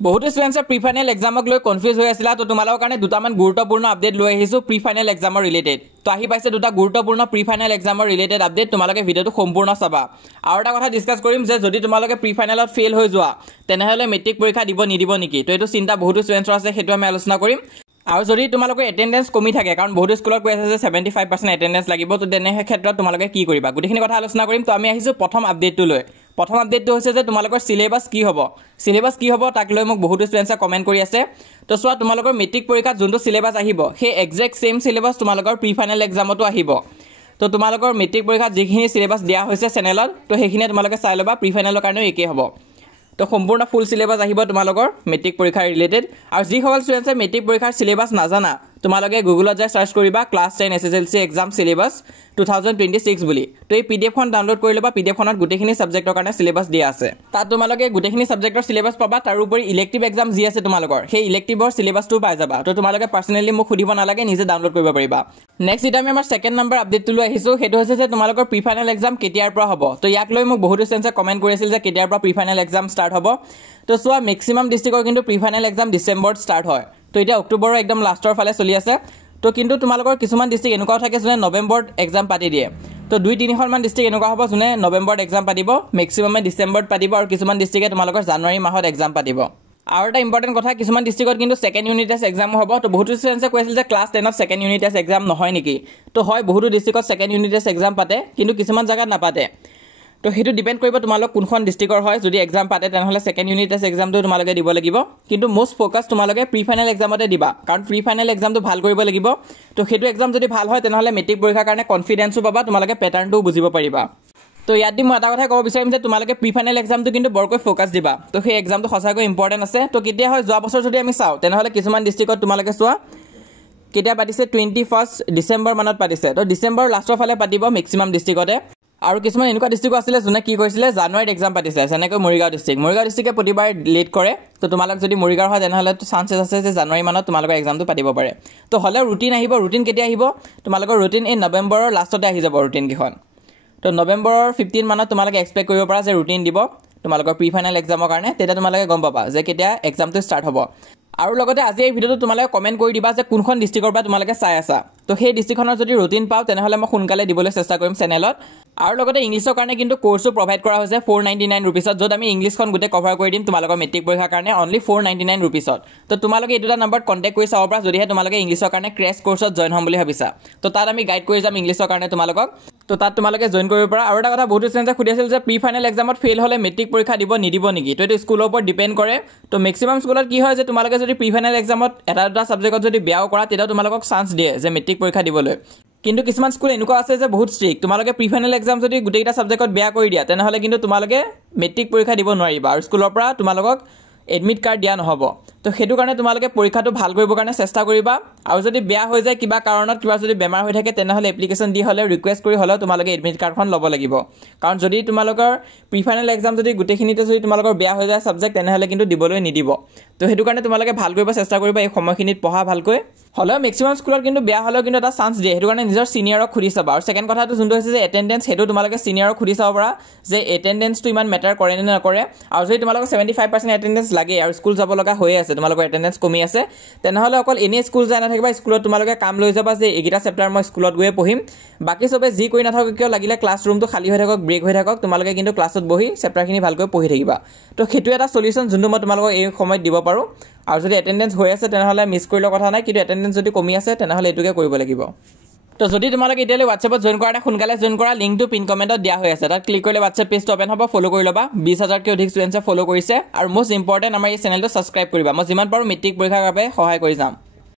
বহুত স্টুডেন্টছে pre final এক্সামক লৈ confuse হৈ আছিল তো তোমালোকৰ কাৰণে দুটামান গুৰুত্বপূৰ্ণ আপডেট লৈ আহিছো প্ৰি ফাইনেল এক্সামৰ ৰিলেটেড তো আহি পাইছে দুটা গুৰুত্বপূৰ্ণ প্ৰি ফাইনেল এক্সামৰ ৰিলেটেড আপডেট তোমালোকে ভিডিওটো সম্পূৰ্ণ চাবা আৰু এটা কথা ডিসকাস কৰিম যে যদি তোমালোকে প্ৰি ফাইনেলত ফেল হৈ যোৱা তেনেহলে মেট্ৰিক পৰীক্ষা দিব নিদিব নেকি তো এটো চিন্তা বহুত স্টুডেন্টৰ আছে হেতু আমি আলোচনা কৰিম আৰু যদি তোমালোকৰ এটেন্ডেন্স কমি থাকে কাৰণ বহুত স্কুলত কৈ আছে যে 75% এটেন্ডেন্স লাগিব তো তেনে ক্ষেত্ৰত তোমালোকে কি কৰিবা গুটিখিনি কথা আলোচনা কৰিম তো আমি আহিছো প্ৰথম আপডেটটো লৈ প্ৰথম আপডেটটো হৈছে যে তোমালোকৰ সিলেবাস কি হ'ব তাক লৈ মোক বহুত স্টুডেন্টছে কমেন্ট কৰি আছে তো সোৱা তোমালোকৰ মেট্ৰিক পৰীক্ষাত যোনটো সিলেবাস আহিব সেই এক্সাক্ট সেম সিলেবাস তোমালোকৰ প্ৰি ফাইনেল এক্সামতো আহিব তো তোমালোকৰ মেট্ৰিক পৰীক্ষাত যিখিনি সিলেবাস দিয়া হৈছে চেনেলত তো সেইখিনি তোমালোকে চাই লবা প্ৰি ফাইনেলৰ কাৰণে একে হ'ব তো সম্পূৰ্ণ ফুল সিলেবাস আহিব তোমালোকৰ মেট্ৰিক পৰীক্ষাৰ ৰিলেটেড আৰু যি সকল স্টুডেন্টছে মেট্ৰিক পৰীক্ষাৰ সিলেবাস নাজানা তোমালোকে গুগলত যাই সাৰ্চ কৰিবা ক্লাছ 10 এছএছএলসি এক্সাম সিলেবাস 2026 বুলি তো এই পিডিএফ খন ডাউনলোড কৰি লবা পিডিএফ খনত গুটেখিনি সাবজেক্টৰ কাৰণে সিলেবাস দিয়া আছে তাত তোমালোকে গুটেখিনি সাবজেক্টৰ সিলেবাস পাবা তাৰ উপৰি ইলেক্টিভ এক্সাম যি আছে তোমালোকৰ সেই ইলেক্টিভৰ সিলেবাসটো পাই যাবা তো তোমালোকে পাৰ্সোনালি মোক খুদিব নালাগে নিজে ডাউনলোড কৰিব পাৰিবা নেক্সট এটা আমি আমাৰ সেকেন্ড নম্বৰ আপডেটটো লৈ আহিছো হেতু হৈছে যে তোমালোকৰ প্ৰি ফাইনেল এক্সাম কেতিয়াৰ পৰা হ'ব তো ইয়াক লৈ মোক বহুত স্টুডেন্টছে কমেন্ট কৰিছিল যে কেতিয়াৰ পৰা প্ৰি ফাইনেল এক্সাম ষ্টাৰ্ট হ'ব তো সোৱা ম্যাক্সিমাম ডিস্ট্ৰিক্টৰ কিন্তু প্ৰি ফাইনেল এক্সাম ডিসেম্বৰত ষ্টাৰ্ট হয় তো এটা অক্টোবৰৰ একদম লাষ্টৰ ফালে চলি আছে তো কিন্তু তোমালোকৰ কিছুমান ডিস্ট্ৰিক্ট এনেকুৱা থাকে যে নৱেম্বৰত এক্সাম পাতি দিয়ে তো 2-3খন মান ডিস্ট্ৰিক্ট এনেকুৱা হ'ব যে নৱেম্বৰত এক্সাম পাতিব ম্যাক্সিমামে ডিসেম্বৰত পাতিব আৰু কিছুমান ডিস্ট্ৰিক্টে তোমালোকৰ জানুৱাৰী মাহত এক্সাম পাতিব আৰু এটা ইম্পৰ্টেন্ট কথা কিছুমান ডিস্ট্ৰিক্টত কিন্তু সেকেন্ড ইউনিট টেষ্ট এক্সাম হ'ব তো বহুত স্টুডেন্টছে কৈছিল যে ক্লাছ 10ত সেকেন্ড ইউনিট টেষ্ট এক্সাম নহয় নেকি তো হয় বহুত ডিস্ট্ৰিক্টত সেকেন্ড ইউনিট টেষ্ট এক্সাম পাতে কিন্তু কিছুমান জায়গাত নাপাতে তো হেতু ডিপেন্ড কৰিব তোমালোক কোনখন ডিস্ট্ৰিক্টৰ হয় যদি এক্সাম পাতে তেনেহলে সেকেন্ড ইউনিট টেষ্ট এক্সামটো তোমালোকে দিব লাগিব কিন্তু মোস্ট ফোকাস তোমালোকে প্ৰি ফাইনেল এক্সামতে দিবা কাৰণ প্ৰি ফাইনেল এক্সামটো ভাল কৰিব লাগিব তো হেতু এক্সাম যদি ভাল হয় তেনেহলে মেট্ৰিক পৰীক্ষাৰ কাৰণে কনফিডেন্সও পাবা তোমালোকে প্যাটাৰ্নটো বুজিব পাৰিবা তো ইয়াত মই এটা কথা ক'ব বিচাৰিম যে তোমালোকে প্ৰি ফাইনেল এক্সামটো কিন্তু বৰকৈ ফোকাস দিবা তো সেই এক্সামটো সঁচাকৈ ইম্পৰ্টেন্ট আছে তো কেতিয়া হয় যোৱা বছৰ যদি আমি চাও তেনেহলে কিছুমান ডিস্ট্ৰিক্টত তোমালোকে চোৱা কেতিয়া পাতিছে 21 ডিসেম্বৰ মানত পাতিছে তো ডিসেম্বৰ লাষ্টৰ ফালে পাতিব ম্যাক্সিমাম ডিস্ট্ৰিক্টতে আৰু কিছুমান এনেকুৱা ডিস্ট্ৰিক্ট আছিল যোনে কি কৈছিলে জানুৱাৰীত এক্সাম পাতিছে যেনেকৈ মৰিগাঁও ডিস্ট্ৰিক্টে প্ৰতিবাৰ লেট কৰে তো তোমালোক যদি মৰিগাঁও হয় তেনেহলে তো চান্সেস আছে যে জানুৱাৰী মানত তোমালোকৰ এক্সামটো পাতিব পাৰে তো হলে ৰুটিন আহিব ৰুটিন কেতিয়া আহিব তোমালোকৰ ৰুটিন এই নৱেম্বৰৰ লাষ্টতে আহি যাব ৰুটিন কিখন তো নৱেম্বৰৰ 15 মানত তোমালোকে এক্সপেক্ট কৰিব পাৰা যে ৰুটিন দিব তোমালোকৰ প্ৰি ফাইনেল এক্সামৰ কাৰণে তেতিয়া তোমালোকে গম পাবা যে কেতিয়া এক্সামটো ষ্টাৰ্ট হ'ব আৰু লগতে আজি এই ভিডিওটো তোমালোকে কমেন্ট কৰি দিবা যে কোনখন ডিস্ট্ৰিক্টৰ পৰা তোমালোকে চাই আছা তো সেই ডিস্ট্ৰিক্টখনৰ যদি ৰুটিন পাও তেনেহলে মই সোনকালে দিবলৈ চেষ্টা কৰিম চেনেলত আৰু লগতে ইংলিছৰ কাৰণে কিন্তু কোৰ্সও প্ৰভাইড কৰা হৈছে 499 रुपीसত যত আমি ইংলিছখন গুটে কভাৰ কৰি দিম তোমালোকৰ মেট্ৰিক পৰীক্ষাৰ কাৰণে অনলি 499 रुपीसত তো তোমালোকে এই দুটা নম্বৰ কন্টাক্ট কৰি চাব পাৰা যদিহে তোমালোকে ইংলিছৰ কাৰণে ক্ৰেশ কোৰ্সত জয়েন হ'ম বুলি ভাবিছা তো তাত আমি গাইড কৰি যাম ইংলিছৰ কাৰণে তোমালোকক তো তাত তোমালোকে জয়েন কৰিব পাৰা আৰু এটা কথা বহুত স্টুডেন্টে খুদি আছিল যে প্ৰি ফাইনেল এক্সামত ফেল হলে মেট্ৰিক পৰীক্ষা দিব নিদিব নেকি তো এটো স্কুলৰ ওপৰত ডিপেন্ড কৰে তো ম্যাক্সিমাম স্কুলত কি হয় যে তোমালোকে যদি প্ৰি ফাইনেল এক্সামত এটা দুটা সাবজেক্টত যদি বেয়াও কৰা তেতিয়া তোমালোকক চান্স দিয়ে যে মেট্ৰিক পৰীক্ষা দিবলৈ কিন্তু কিছুমান স্কুল এনেকুৱা আছে যে বহুত ষ্ট্ৰিক্ট তোমালোকে প্ৰি ফাইনেল এক্সাম যদি গুটেইটা সাবজেক্টত বেয়া কৰি দিয়া তেনেহলে কিন্তু তোমালোকে মেট্ৰিক পৰীক্ষা দিব নোৱাৰিবা আৰু স্কুলৰ পৰা তোমালোকক এডমিট কাৰ্ড দিয়া নহব তো হেতু কাৰণে তোমালোকে পৰীক্ষাটো ভাল কৰিবৰ কাৰণে চেষ্টা কৰিবা আৰু যদি বেয়া হৈ যায় কিবা কাৰণত কিবা যদি বেমাৰ হৈ থাকে তেনেহলে এপ্লিকেশন দি হলে ৰিকুৱেষ্ট কৰি হলে তোমালোকে এডমিট কাৰ্ডখন ল'ব লাগিব কাৰণ যদি তোমালোকৰ প্ৰি ফাইনেল এক্সাম যদি গুটেইখিনিতে যদি তোমালোকৰ বেয়া হৈ যায় সাবজেক্ট তেনেহলে কিন্তু দিবলৈ নিদিব তো হেতু কাৰণে তোমালোকে ভাল কৰিব চেষ্টা কৰিবা এই সময়খিনিত পঢ়া ভালকৈ হলে ম্যাক্সিমাম স্কুলত কিন্তু বেয়া হলেও কিন্তু এটা চান্স দিয়ে হেতু কাৰণে নিজৰ সিনিয়ৰক খুদি চাবা আৰু সেকেন্ড কথাটো যোনটো হৈছে যে এটেন্ডেন্স হেতু তোমালোকে সিনিয়ৰক খুদি চাব পাৰা যে এটেন্ডেন্সটো ইমান মেটাৰ কৰে নে নকৰে আৰু যদি তোমালোকৰ 75% এটেন্ডেন্স লাগে আৰু স্কুল যাব লগা হৈ আছে তোমালোকৰ এটেন্ডেন্স কমি আছে তেনেহলে অকল এনে স্কুল যায় না থাকিবা স্কুলত তোমালোকে কাম লৈ যাবা যে এইগিটা চেপ্টাৰ মই স্কুলত গৈ পঢ়িম বাকি সবে যি কৰি না থাকক কিয় লাগিলে ক্লাছৰুমটো খালি হৈ থাকক ব্ৰেক হৈ থাকক তোমালোকে কিন্তু ক্লাছত বহি চেপ্টাৰখিনি ভালকৈ পঢ়ি থাকিবা তো হেতু এটা সলিউশন যোনটো মই তোমালোকক এই সময়ত দিব পাৰো আৰু যদি এটেন্ডেন্স হৈ আছে তেনেহলে মিছ কৰিলে কথা নাই কিন্তু এটেন্ডেন্স যদি কমি আছে তেনেহলে এটুকে কৰিব লাগিব তো যদি তোমালোকে ইতিয়ালৈ WhatsAppত জয়েন কৰা নাই সোনকালে জয়েন কৰা লিংকটো পিন কমেন্টত দিয়া হৈ আছে তাত ক্লিক কৰিলে WhatsApp পেজটো ওপেন হ'ব ফলো কৰি লবা 20000 কে অধিক স্টুডেন্টছে ফলো কৰিছে আৰু মোস্ট ইম্পৰ্টেন্ট আমাৰ এই চেনেলটো সাবস্ক্ৰাইব কৰিবা মই যিমান পাৰো মেট্ৰিক পৰীক্ষাৰ বাবে সহায় কৰি যাম